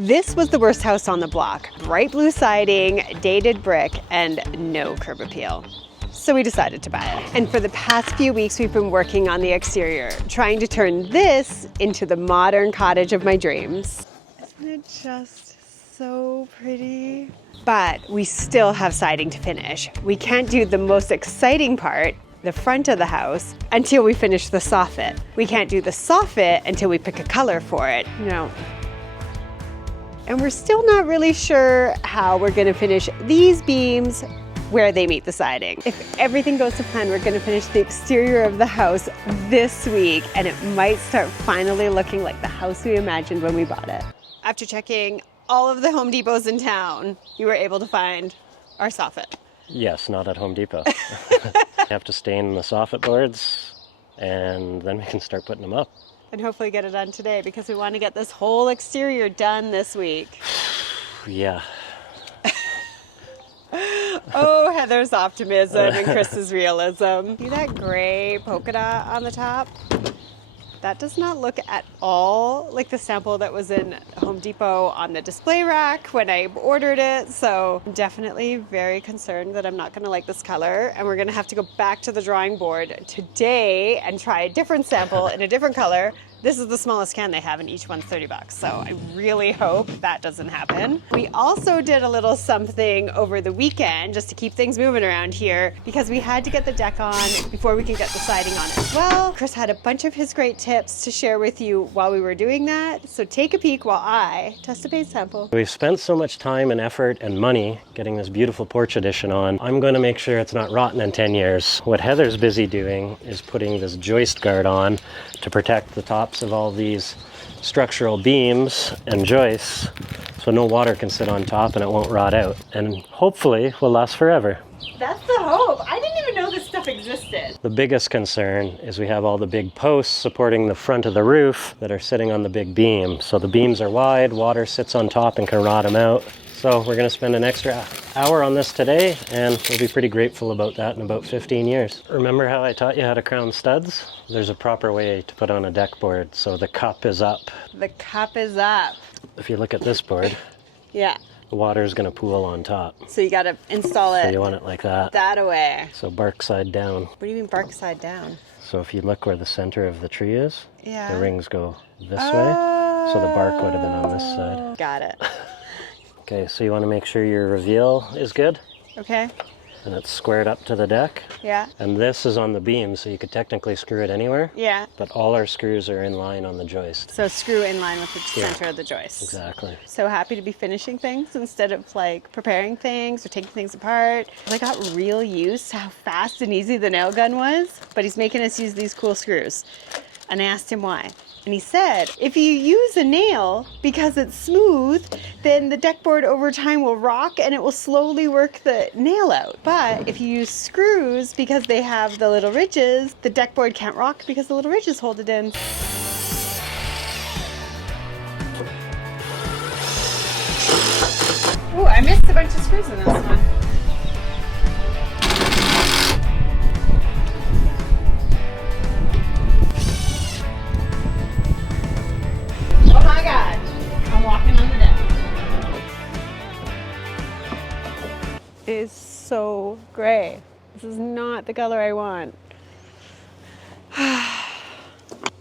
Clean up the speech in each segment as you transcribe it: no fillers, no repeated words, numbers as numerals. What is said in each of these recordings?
This was the worst house on the block. Bright blue siding, dated brick, and no curb appeal. So we decided to buy it. And for the past few weeks, we've been working on the exterior, trying to turn this into the modern cottage of my dreams. Isn't it just so pretty? But we still have siding to finish. We can't do the most exciting part, the front of the house, until we finish the soffit. We can't do the soffit until we pick a color for it. No. And we're still not really sure how we're gonna finish these beams where they meet the siding. If everything goes to plan, we're gonna finish the exterior of the house this week, and it might start finally looking like the house we imagined when we bought it. After checking all of the Home Depots in town, you were able to find our soffit. Yes, not at Home Depot. You have to stain the soffit boards, and then we can start putting them up. And hopefully get it done today, because we want to get this whole exterior done this week. Yeah. Oh, Heather's optimism and Chris's realism. See that gray polka dot on the top? That does not look at all like the sample that was in Home Depot on the display rack when I ordered it. So I'm definitely very concerned that I'm not gonna like this color, and we're gonna have to go back to the drawing board today and try a different sample in a different color. This is the smallest can they have, and each one's $30. So I really hope that doesn't happen. We also did a little something over the weekend just to keep things moving around here, because we had to get the deck on before we could get the siding on as well. Chris had a bunch of his great tips to share with you while we were doing that. So take a peek while I test a paint sample. We've spent so much time and effort and money getting this beautiful porch addition on. I'm going to make sure it's not rotten in 10 years. What Heather's busy doing is putting this joist guard on to protect the tops of all these structural beams and joists, so no water can sit on top and it won't rot out, and hopefully will last forever. That's the hope. I didn't even know this stuff existed. The biggest concern is we have all the big posts supporting the front of the roof that are sitting on the big beam. So the beams are wide, water sits on top and can rot them out. So we're going to spend an extra hour on this today, and we'll be pretty grateful about that in about 15 years. Remember how I taught you how to crown studs? There's a proper way to put on a deck board so the cup is up. The cup is up. If you look at this board, Yeah. the water is going to pool on top. So you got to install it So you want it like that. that away. So bark side down. What do you mean bark side down? So if you look where the center of the tree is, Yeah. the rings go this way. So the bark would have been on this side. Got it. Okay, so you want to make sure your reveal is good Okay. and it's squared up to the deck. Yeah. And this is on the beam, so you could technically screw it anywhere. Yeah. But all our screws are in line on the joist. So screw in line with the Yeah. center of the joist. Exactly. So happy to be finishing things instead of like preparing things or taking things apart. I got real used to how fast and easy the nail gun was, but he's making us use these cool screws. And I asked him why. And he said, if you use a nail because it's smooth, then the deck board over time will rock and it will slowly work the nail out. But if you use screws because they have the little ridges, the deck board can't rock because the little ridges hold it in. Oh, I missed a bunch of screws in this one. Oh my God, I'm walking on the deck. It is so gray. This is not the color I want.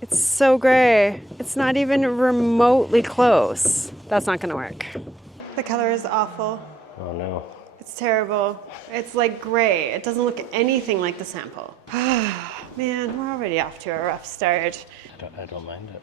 It's so gray. It's not even remotely close. That's not gonna work. The color is awful. Oh no. It's terrible. It's like gray. It doesn't look anything like the sample. Man, we're already off to a rough start. I don't mind it.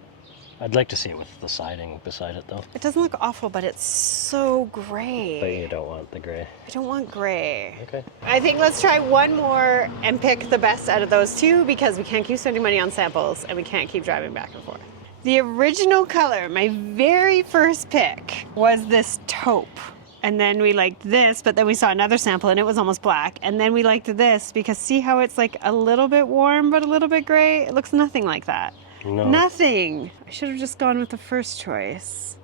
I'd like to see it with the siding beside it though. It doesn't look awful, but it's so gray. But you don't want the gray. I don't want gray. Okay. I think let's try one more and pick the best out of those two, because we can't keep spending money on samples and we can't keep driving back and forth. The original color, my very first pick, was this taupe. And then we liked this, but then we saw another sample and it was almost black. And then we liked this because see how it's like a little bit warm but a little bit gray? It looks nothing like that. No. Nothing. I should have just gone with the first choice.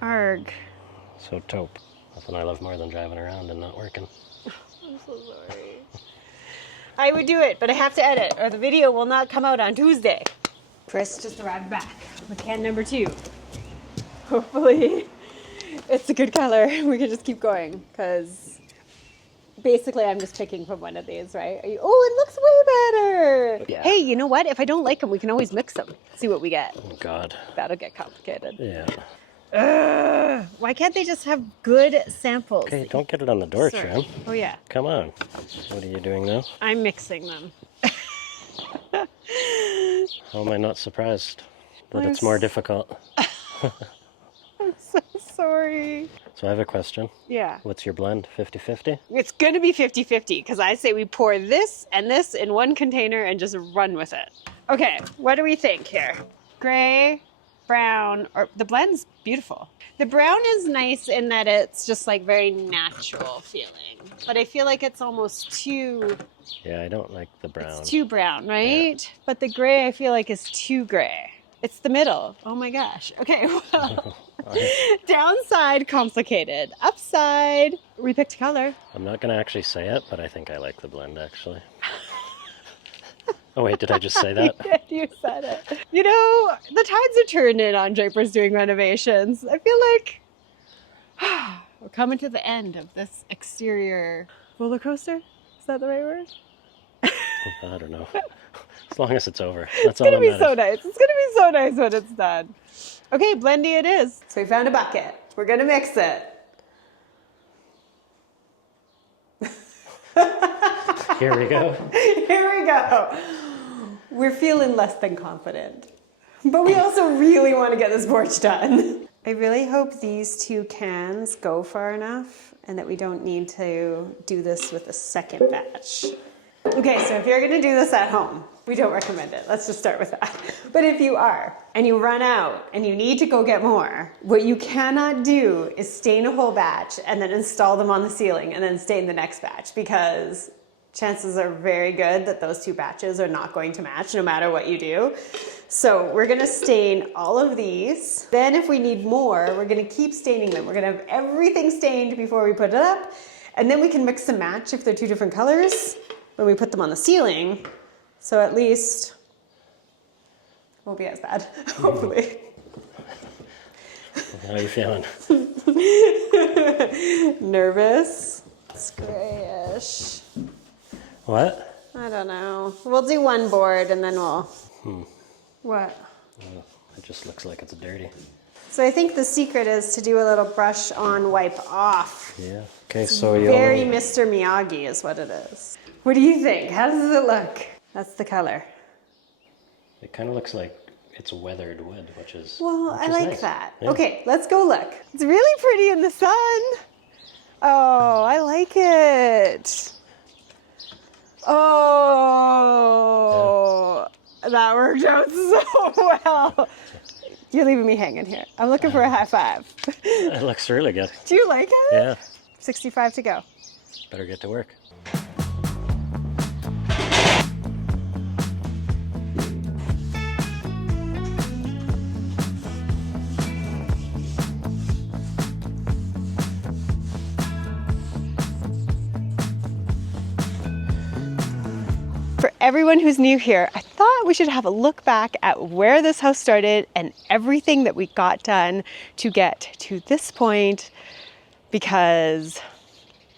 Arg. So taupe. Nothing I love more than driving around and not working. I'm so sorry. I would do it, but I have to edit or the video will not come out on Tuesday. Chris just arrived back with can number 2. hopefully it's a good color. We can just keep going because basically I'm just picking from one of these, right? Oh, it looks way better. Yeah. Hey, you know what? If I don't like them, we can always mix them. See what we get. Oh God. That'll get complicated. Yeah. Why can't they just have good samples? Okay, don't get it on the door, Sorry. Trim. Oh yeah, Come on. What are you doing now? I'm mixing them. How am I not surprised that I'm it's more difficult? I'm so sorry. So I have a question. Yeah. What's your blend? 50-50? It's going to be 50-50 because I say we pour this and this in one container and just run with it. Okay, what do we think here? Gray, brown, or the blend's beautiful. The brown is nice in that it's just like very natural feeling, but I feel like it's almost too, Yeah, I don't like the brown. it's too brown, right? But the gray I feel like is too gray. It's the middle. Oh my gosh. Okay, well, downside, complicated. Upside, we picked a color. I'm not going to actually say it, but I think I like the blend, actually. Oh, wait, did I just say that? You said it. You know, the tides are turning on Drapers doing renovations. I feel like we're coming to the end of this exterior roller coaster. Is that the right word? I don't know. As long as it's over. It's That's all gonna that be matters. so nice. It's gonna be so nice when it's done. Okay, blendy it is. So we found a bucket. We're gonna mix it. Here we go. Here we go. We're feeling less than confident. But we also really want to get this porch done. I really hope these two cans go far enough and that we don't need to do this with a second batch. Okay, so if you're gonna do this at home, we don't recommend it. Let's just start with that. But if you are, and you run out and you need to go get more, what you cannot do is stain a whole batch and then install them on the ceiling and then stain the next batch, because chances are very good that those two batches are not going to match no matter what you do. So we're gonna stain all of these. Then if we need more, we're gonna keep staining them. We're gonna have everything stained before we put it up. And then we can mix and match if they're two different colors when we put them on the ceiling. So at least it won't be as bad, hopefully. How are you feeling? Nervous. It's grayish. What? I don't know. We'll do one board and then we'll... What? Oh, it just looks like it's dirty. So I think the secret is to do a little brush on, wipe off. Yeah. Okay, so you Very only... Mr. Miyagi is what it is. What do you think? How does it look? That's the color. It kind of looks like it's weathered wood, which is I like nice. that. Yeah. Okay, let's go look. It's really pretty in the sun. Oh, I like it. Oh, that worked out so well. You're leaving me hanging here. I'm looking for a high five. It looks really good. Do you like it? Yeah. 65 to go. Better get to work. For everyone who's new here, I thought we should have a look back at where this house started and everything that we got done to get to this point, because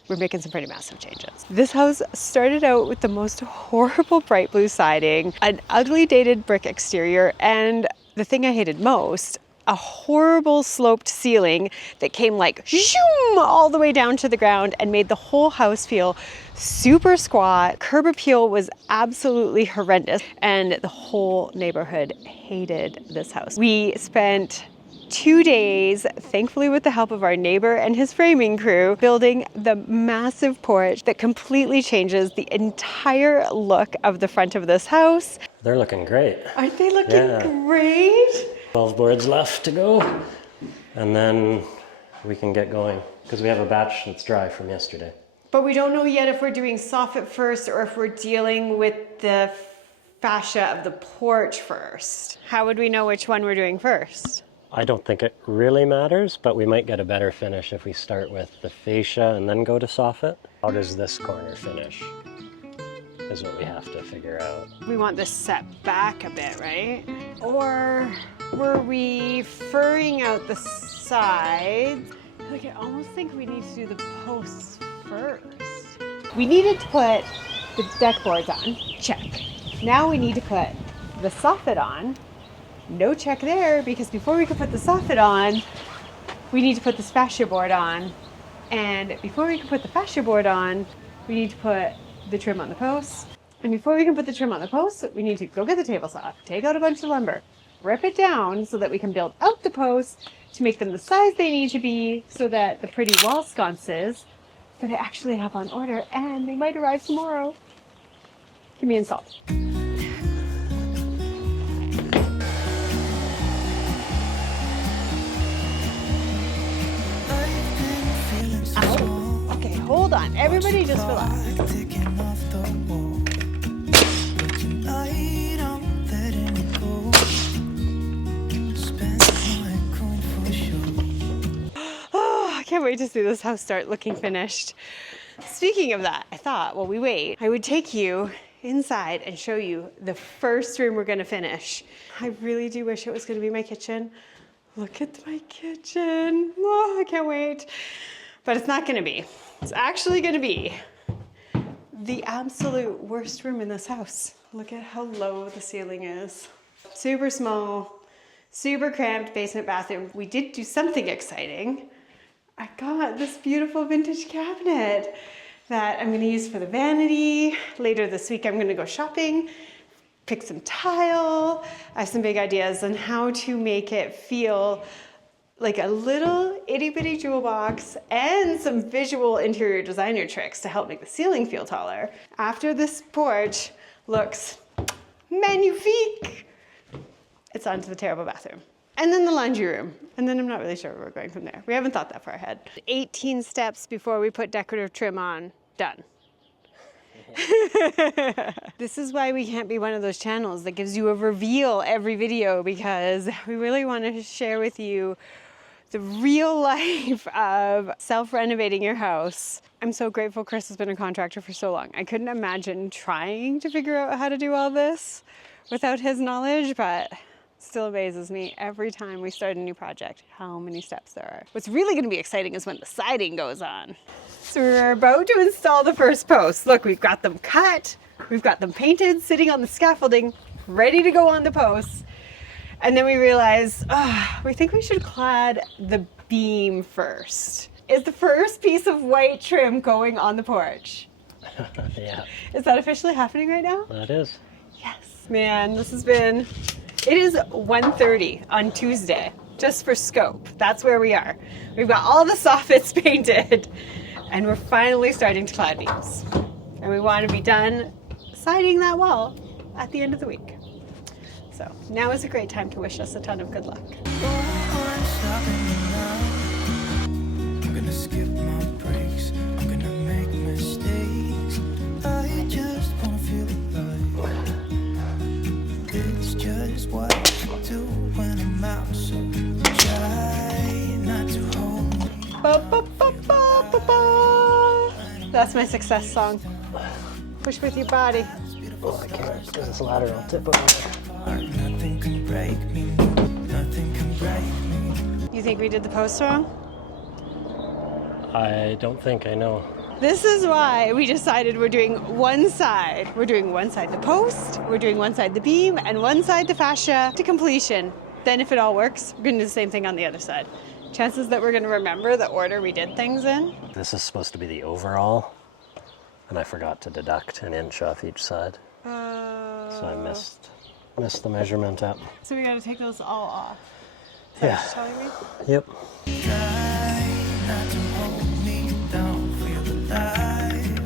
we're making some pretty massive changes. This house started out with the most horrible bright blue siding, an ugly dated brick exterior, and the thing I hated most, a horrible sloped ceiling that came like zoom all the way down to the ground and made the whole house feel super squat. Curb appeal was absolutely horrendous, and the whole neighborhood hated this house. We spent 2 days, thankfully with the help of our neighbor and his framing crew, building the massive porch that completely changes the entire look of the front of this house. They're looking great. Aren't they looking great? 12 boards left to go, and then we can get going because we have a batch that's dry from yesterday. But we don't know yet if we're doing soffit first or if we're dealing with the fascia of the porch first. How would we know which one we're doing first? I don't think it really matters, but we might get a better finish if we start with the fascia and then go to soffit. How does this corner finish is what we have to figure out. We want this set back a bit, right? Or We're referring out the sides. Like, I almost think we need to do the posts first. We needed to put the deck boards on. Check. Now we need to put the soffit on. No check there, because before we can put the soffit on, we need to put this fascia board on. And before we can put the fascia board on, we need to put the trim on the posts. And before we can put the trim on the posts, we need to go get the table saw, take out a bunch of lumber, rip it down so that we can build out the posts to make them the size they need to be so that the pretty wall sconces that I actually have on order, and they might arrive tomorrow, can be installed. Oh, okay, hold on. Everybody just relax. Oh, I can't wait to see this house start looking finished. Speaking of that, I thought while we wait, I would take you inside and show you the first room we're gonna finish. I really do wish it was gonna be my kitchen. Look at my kitchen. Oh, I can't wait. But it's not gonna be. It's actually gonna be the absolute worst room in this house. Look at how low the ceiling is. Super small, super cramped basement bathroom. We did do something exciting. I got this beautiful vintage cabinet that I'm gonna use for the vanity. Later this week, I'm gonna go shopping, pick some tile. I have some big ideas on how to make it feel like a little itty bitty jewel box, and some visual interior designer tricks to help make the ceiling feel taller. After this porch looks magnifique, it's onto the terrible bathroom. And then the laundry room. And then I'm not really sure where we're going from there. We haven't thought that far ahead. 18 steps before we put decorative trim on. Done. This is why we can't be one of those channels that gives you a reveal every video, because we really want to share with you the real life of self-renovating your house. I'm so grateful Chris has been a contractor for so long. I couldn't imagine trying to figure out how to do all this without his knowledge, but it still amazes me every time we start a new project how many steps there are. What's really going to be exciting is when the siding goes on. So we're about to install the first posts. Look, we've got them cut, we've got them painted, sitting on the scaffolding, ready to go on the posts. And then we realized, we think we should clad the beam first. Is the first piece of white trim going on the porch? Yeah. Is that officially happening right now? That is. Yes. Man, this has been, it is 1:30 on Tuesday, just for scope. That's where we are. We've got all the soffits painted, and we're finally starting to clad beams. And we want to be done siding that wall at the end of the week. So now is a great time to wish us a ton of good luck. I'm gonna skip my breaks. I'm gonna make mistakes. I just wanna feel alive. It's just what I do when I'm out, so try not to hold me. Ba, ba, ba, ba, ba, ba. That's my success song. Push with your body. Oh, I can't because it's lateral tip over there. Nothing can break me. Nothing can break me. You think we did the post wrong? I don't think I know. This is why we decided we're doing one side. We're doing one side the post, we're doing one side the beam, and one side the fascia to completion. Then if it all works, we're gonna do the same thing on the other side. Chances that we're gonna remember the order we did things in. This is supposed to be the overall, and I forgot to deduct an inch off each side. So I missed the measurement up. So we gotta take those all off. Yeah. Telling me? Yep. Try not to hold me down. Feel alive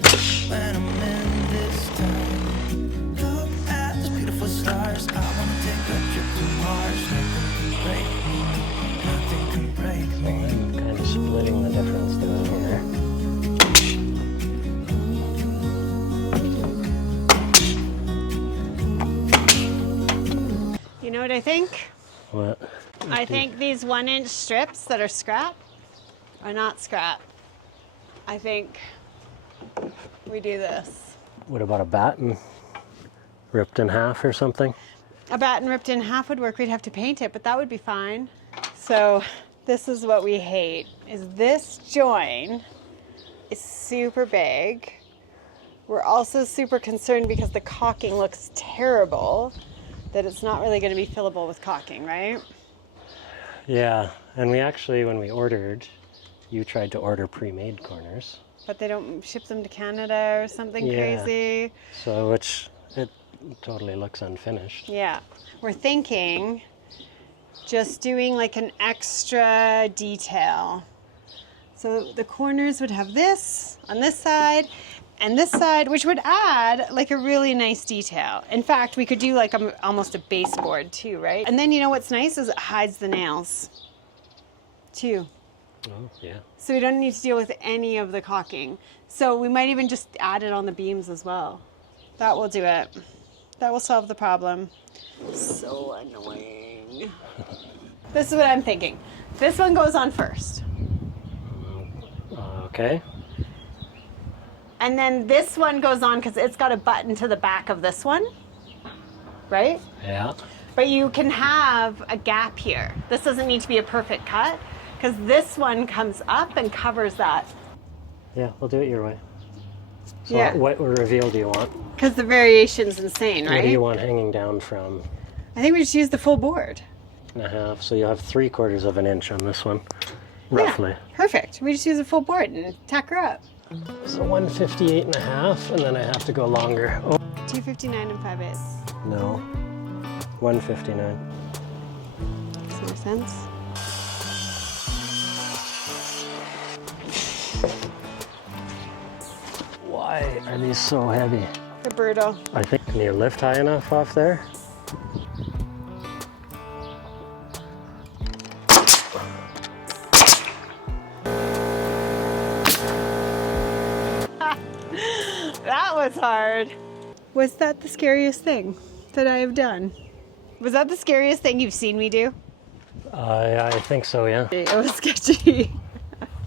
when I'm in this time. Look at the beautiful stars. I wanna take a trip to Mars. Nothing can break me. Nothing can break me. I'm kind of splitting the difference down here. You know what I think? What? I think these 1-inch strips that are scrap are not scrap. I think we do this. What about a batten ripped in half or something? a batten ripped in half would work. We'd have to paint it, but that would be fine. So this is what we hate, is this join is super big. We're also super concerned because the caulking looks terrible, that it's not really going to be fillable with caulking, right? Yeah, and we actually, when we ordered, you tried to order pre-made corners. But they don't ship them to Canada or something crazy. So it totally looks unfinished. Yeah, we're thinking just doing like an extra detail. So the corners would have this on this side and this side, which would add like a really nice detail. In fact, we could do like almost a baseboard too, right? And then you know what's nice is it hides the nails too. Oh, yeah. So we don't need to deal with any of the caulking. So we might even just add it on the beams as well. That will do it. That will solve the problem. So annoying. This is what I'm thinking. This one goes on first. Okay. And then this one goes on because it's got a button to the back of this one, right? Yeah. But you can have a gap here. This doesn't need to be a perfect cut because this one comes up and covers that. Yeah, we'll do it your way. So Yeah. what reveal do you want? Because the variation's insane, right? What do you want hanging down from I think we just use the full board. 1/2? So you'll have 3/4 of an inch on this one, roughly. Yeah, perfect. We just use a full board and tack her up. So 158.5, and then I have to go longer. Oh, 259 and 5/8. no. 159. Makes more sense. Why are these so heavy? They're brutal. I think, can you lift high enough off there? That was hard. Was that the scariest thing that I have done? Was that the scariest thing you've seen me do? I think so, yeah. It was sketchy.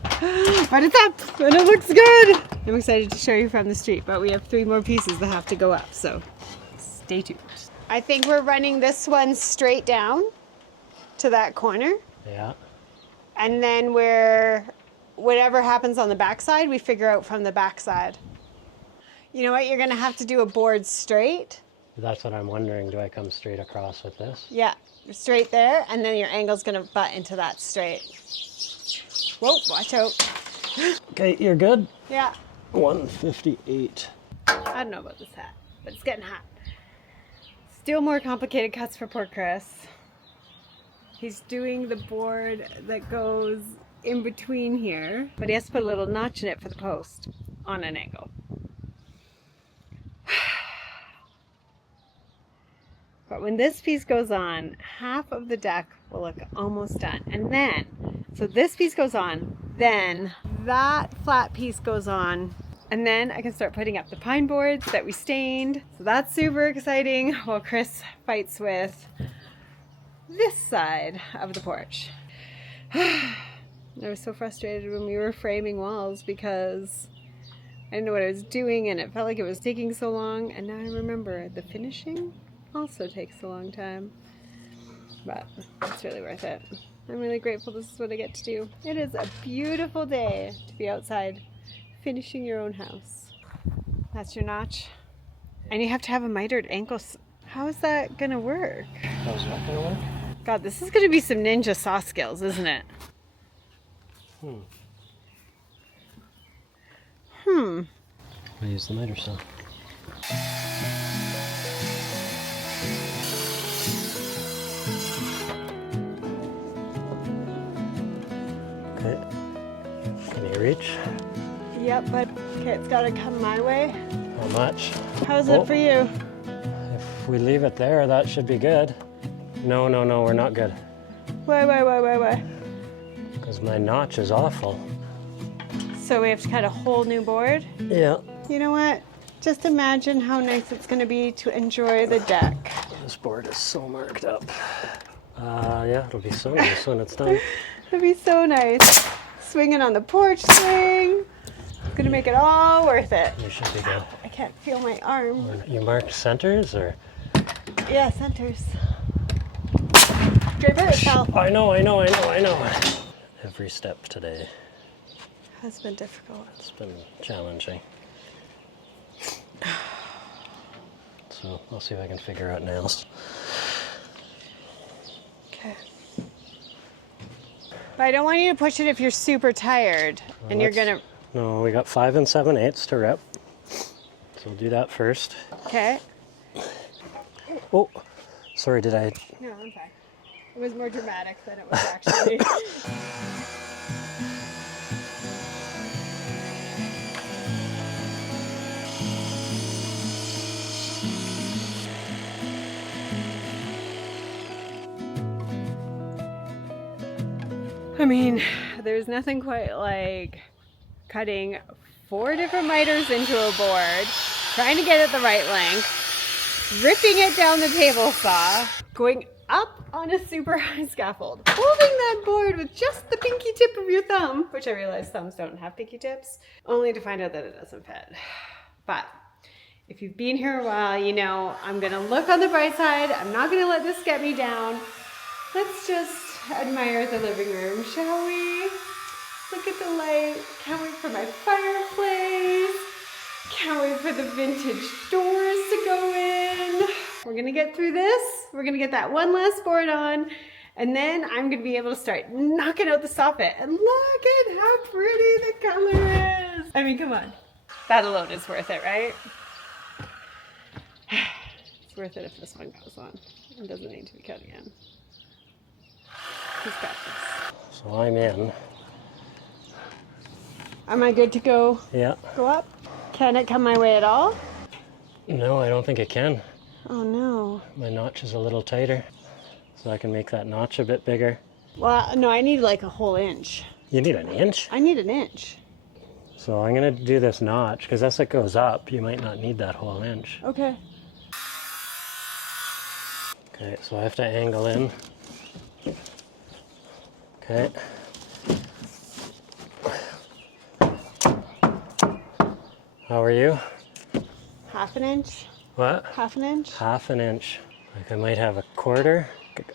But it's up and it looks good. I'm excited to show you from the street, but we have 3 more pieces that have to go up, so stay tuned. I think we're running this one straight down to that corner, Yeah. and then whatever happens on the backside, we figure out from the backside. You know what? You're gonna have to do a board straight. That's what I'm wondering. Do I come straight across with this? Yeah, straight there, and then your angle's gonna butt into that straight. Whoa, watch out. Okay, you're good? Yeah. 158. I don't know about this hat, but it's getting hot. Still more complicated cuts for poor Chris. He's doing the board that goes in between here, but he has to put a little notch in it for the post on an angle. But when this piece goes on, half of the deck will look almost done. And then, so this piece goes on, then that flat piece goes on, and then I can start putting up the pine boards that we stained. So that's super exciting while Chris fights with this side of the porch. I was so frustrated when we were framing walls because I didn't know what I was doing and it felt like it was taking so long. And now I remember the finishing also takes a long time, but it's really worth it. I'm really grateful this is what I get to do. It is a beautiful day to be outside finishing your own house. That's your notch. And you have to have a mitered ankle. How is that gonna work? How's that gonna work? God, this is gonna be some ninja saw skills, isn't it? I use the miter saw. Okay. Can you reach? Yep, but okay, it's gotta come my way. How much? How's Oh. it for you? If we leave it there, that should be good. No, we're not good. Why? Because my notch is awful. So we have to cut a whole new board? Yeah. You know what? Just imagine how nice it's gonna be to enjoy the deck. This board is so marked up. Yeah, it'll be so nice when it's done. It'd be so nice. Swinging on the porch swing. It's gonna make it all worth it. You should be good. I can't feel my arm. You marked centers or? Yeah, centers. Draper, it fell. I know. Every step today. Has been difficult. It's been challenging. So I'll see if I can figure out nails. Okay. But I don't want you to push it if you're super tired and you're gonna. No, we got 5 7/8 to rep. So we'll do that first. Okay. Oh, sorry, did I? No, I'm fine. It was more dramatic than it was actually. I mean, there's nothing quite like cutting 4 different miters into a board, trying to get it the right length, ripping it down the table saw, going up on a super high scaffold, holding that board with just the pinky tip of your thumb, which I realize thumbs don't have pinky tips, only to find out that it doesn't fit. But if you've been here a while, you know I'm gonna look on the bright side. I'm not gonna let this get me down. Let's just admire the living room, shall we? Look at the light. Can't wait for my fireplace. Can't wait for the vintage doors to go in. We're gonna get through this. We're gonna get that one last board on, and then I'm gonna be able to start knocking out the soffit. And look at how pretty the color is. I mean, come on. That alone is worth it, right? It's worth it if this one goes on. It doesn't need to be cut again. Who's got this? So I'm in. Am I good to go? Yeah. Go up? Can it come my way at all? No, I don't think it can. Oh no. My notch is a little tighter, so I can make that notch a bit bigger. Well, no, I need like a whole inch. You need an inch? I need an inch. So I'm gonna do this notch, because as it goes up, you might not need that whole inch. Okay. Okay, so I have to angle in. Okay. How are you? Half an inch? What? Half an inch? Half an inch. Like I might have a quarter.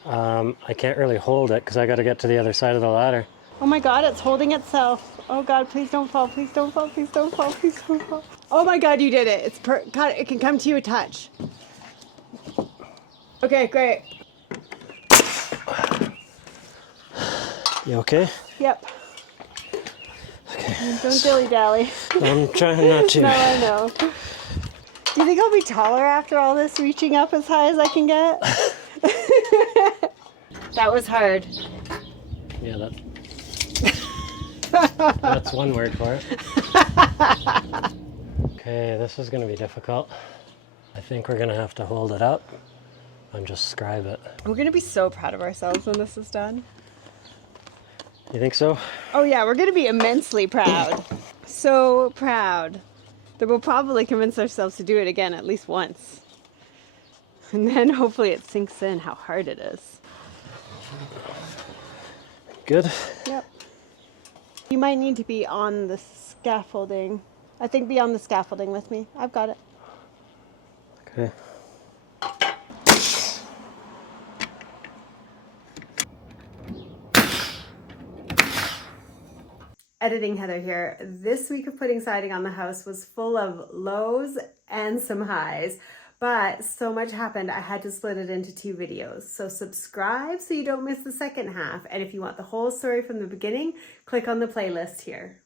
I can't really hold it because I got to get to the other side of the ladder. Oh my god, it's holding itself. Oh god, please don't fall, please don't fall, please don't fall, please don't fall. Oh my god, you did it. It's god, it can come to you a touch. Okay, great. You okay? Yep. Okay. Don't dilly-dally. I'm trying not to. No, I know. Do you think I'll be taller after all this, reaching up as high as I can get? That was hard. Yeah, that's one word for it. Okay, this is going to be difficult. I think we're going to have to hold it up and just scribe it. We're going to be so proud of ourselves when this is done. You think so? Oh yeah, we're going to be immensely proud. So proud that we'll probably convince ourselves to do it again at least once. And then hopefully it sinks in how hard it is. Good? Yep. You might need to be on the scaffolding. I think be on the scaffolding with me. I've got it. Okay. Editing Heather here. This week of putting siding on the house was full of lows and some highs, but so much happened I had to split it into 2 videos. So subscribe so you don't miss the second half, and if you want the whole story from the beginning, click on the playlist here.